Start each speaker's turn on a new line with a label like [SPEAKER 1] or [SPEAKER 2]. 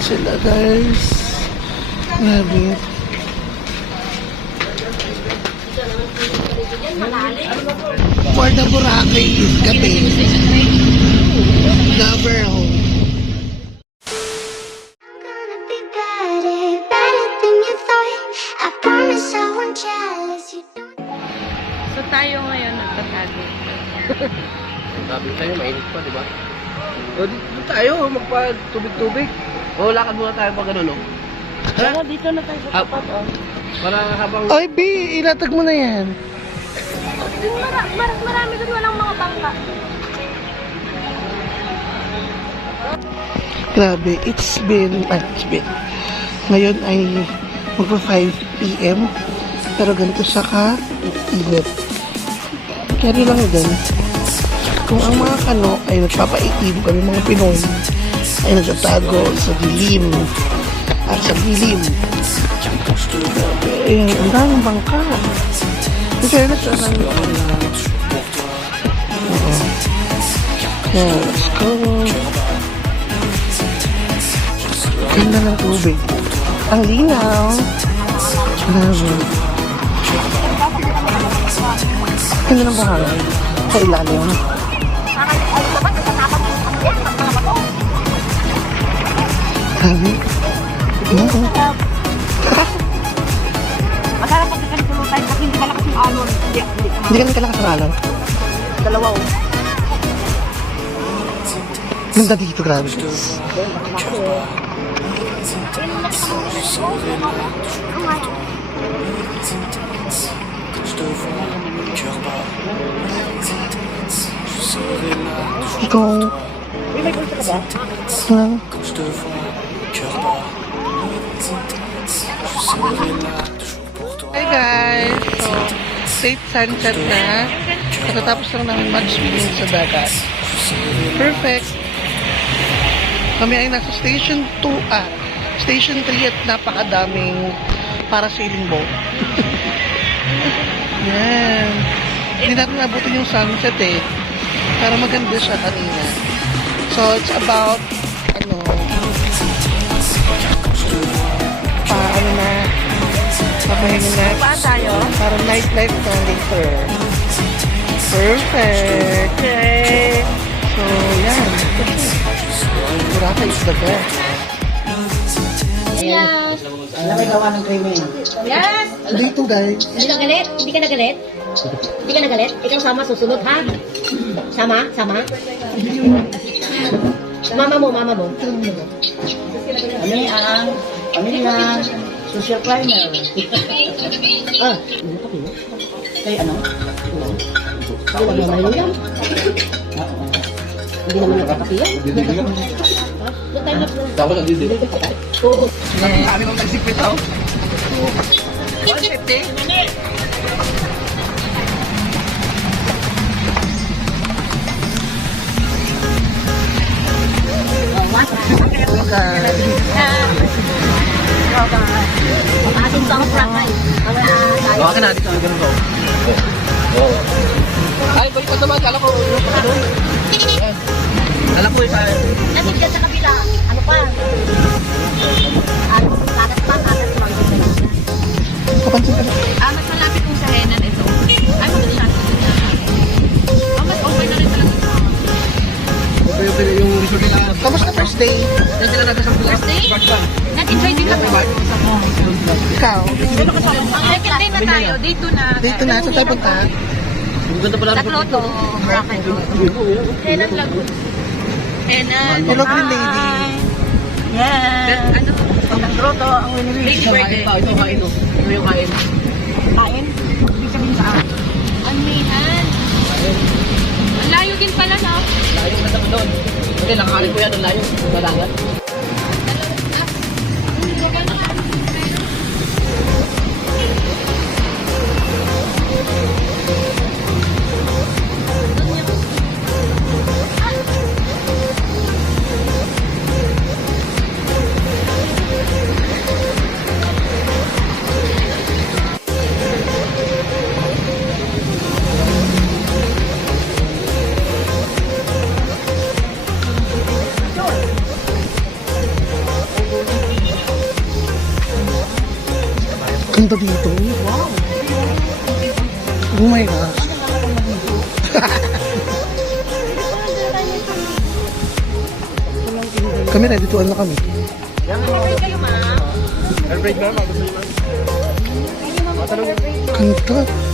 [SPEAKER 1] Sila guys. Grabe. For the Boracay gabi.
[SPEAKER 2] Sa'yo, mainit pa, di ba? O, dito, dito tayo, magpa-tubig-tubig. O, lakad muna tayo pag ano, no?
[SPEAKER 3] Tara, dito na tayo sa tapat, oh.
[SPEAKER 2] Para habang...
[SPEAKER 1] Ay, B, ilatag mo na yan.
[SPEAKER 3] Mara, mara, marami doon walang mga bangka.
[SPEAKER 1] Grabe, it's been, ah, it's been. Ngayon ay magpa 5 p.m. Pero ganito siya ka init. Kaya lang din. Kung ang mga kano ay nagpapaitim kami mga Pinoy ay nagtatago sa dilim at sa dilim. Ayan, ang daming bangka. Kasi na siya ng Oo. Yan, let's go. Ganda ng tubig. Ang linaw. Grabe. Ganda ng bahangin. Sa ilalim. Grabe. Oo.
[SPEAKER 3] Masarap pag nagkalitulutan kasi hindi malakas yung alon. Hindi, hindi.
[SPEAKER 1] Hindi ka nagkalakas ng alam.
[SPEAKER 3] Dalawa, oh.
[SPEAKER 1] Ganda dito, grabe. Ikaw.
[SPEAKER 3] Uy, may pulsa ka ba?
[SPEAKER 1] Ano? Hi guys! So, late sunset na. Katatapos lang namin mag-swimming sa dagat. Perfect! Kami ay nasa station 2, ah, station 3 at napakadaming parasailing boat. Yan. Hindi natin nabutin yung sunset eh. Para maganda siya kanina. So, it's about, papahinga na.
[SPEAKER 3] Saan tayo?
[SPEAKER 1] Para nightlife na later. Perfect.
[SPEAKER 3] Okay.
[SPEAKER 1] So, yan. Boracay is the best.
[SPEAKER 3] Yes! Yes!
[SPEAKER 1] Dito guys.
[SPEAKER 4] Hindi ka galit? Hindi ka nagalit? Hindi ka nagalit? Ikaw sama, susunod ha? Sama? Sama? Mama mo, mama mo.
[SPEAKER 5] Kami ang pamilya social climber.
[SPEAKER 4] Ah,
[SPEAKER 5] Kay ano?
[SPEAKER 4] wala naman yun yan. Hindi naman nagkakapiyan. Doon tayo na.
[SPEAKER 2] Tapos ang didi.
[SPEAKER 4] Oo.
[SPEAKER 2] Ano bang nagsipit ako?
[SPEAKER 1] 150?
[SPEAKER 4] Ah, tayo.
[SPEAKER 2] Baka natin sa ganun ko. Oo. Ay, balik ko naman. Kala ko. Yan. Alam ko, isa.
[SPEAKER 4] Kasi dyan kabila, ano pa? Ano, kagat pa, kagat pa.
[SPEAKER 1] Kapansin ka na.
[SPEAKER 3] Ah, mas malapit kung sa Henan Din kami.
[SPEAKER 1] Ikaw?
[SPEAKER 3] Ang second day na tayo, day 2 na.
[SPEAKER 1] Dito na, saan tayo punta?
[SPEAKER 2] Ganda pala.
[SPEAKER 3] Tatlo to. Boracay. Henan Lagoon. Henan.
[SPEAKER 1] Hello, Green Lady.
[SPEAKER 3] Yes. Ano?
[SPEAKER 5] Ang grotto, ang winili.
[SPEAKER 3] Lady birthday.
[SPEAKER 2] Ito, kain. oh. Ito yung kain.
[SPEAKER 5] Kain. Ibig sabihin saan?
[SPEAKER 3] Ang mihan. Ang layo din pala, no?
[SPEAKER 2] Layo na naman doon. Hindi, nakakain ko yan. Ang layo. again?
[SPEAKER 4] Ganda dito. Wow. Oh my gosh. kami ready to ano kami. Ganda.